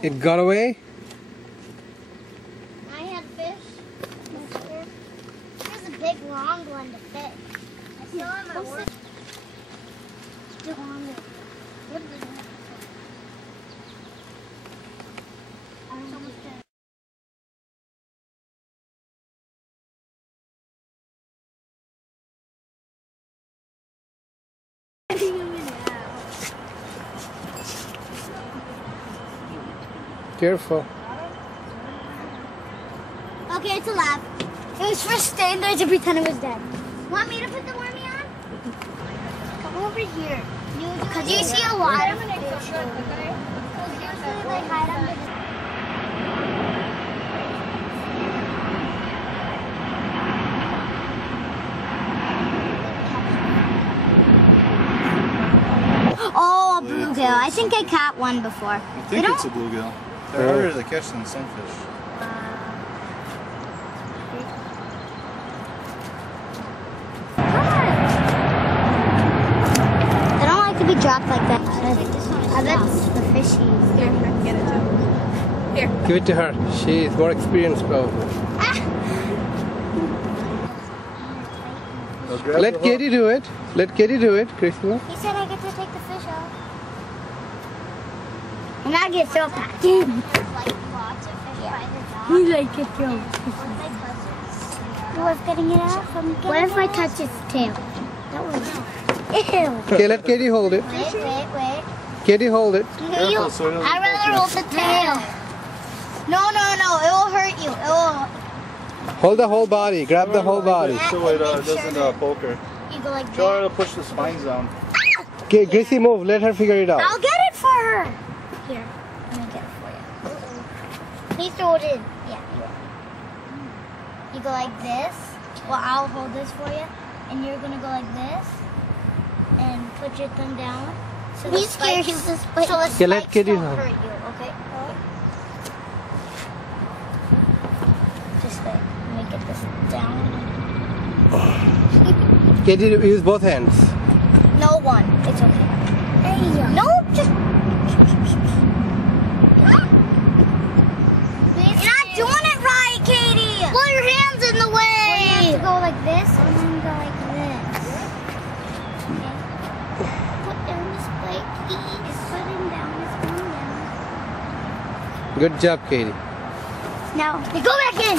It got away? I had fish. Here's a big long one to fish. I still have my work. Still on there. Yep. I'm almost done. Careful. Okay, it's alive. It was first staying there to pretend it was dead. Want me to put the wormy on? Come over here. Because you see a lot of fish. Because usually they hide under the... Oh, a bluegill. I think I caught one before. I think it's a bluegill. They're harder to catch than sunfish. They don't like to be dropped like that. I bet the fishies. Here, I can get it too. Here. Give it to her. She's more experienced probably. Let Katie do it. Let Katie do it, Christina. He said I get to take the fish out. And I get so back in. You like it too. What if getting it out from the What if I touch its tail? That would Ew. Okay, let Katie hold it. Wait. Katie, hold it. I'd rather hold the tail. No. It will hurt you. It will. Hold the whole body. Grab the whole body. So it doesn't poke her. You go like that. Try to push the spines down. Okay, Gracie, move. Let her figure it out. I'll get it for her. Here, let me get it for you. Please throw it in. Yeah, you will. You go like this. Well, I'll hold this for you. And you're going to go like this. And put your thumb down. So he's scared. So the spikes let Katie don't hold. hurt you, okay? Just like, let me get this down. Katie, use both hands. No one. It's okay. Hey. No, just... You're not doing it right, Katie. Pull your hands in the way. Well, you have to go like this and then go like this. Okay. Put down the spike. It's putting down. It's going down. Good job, Katie. Now, you go back in.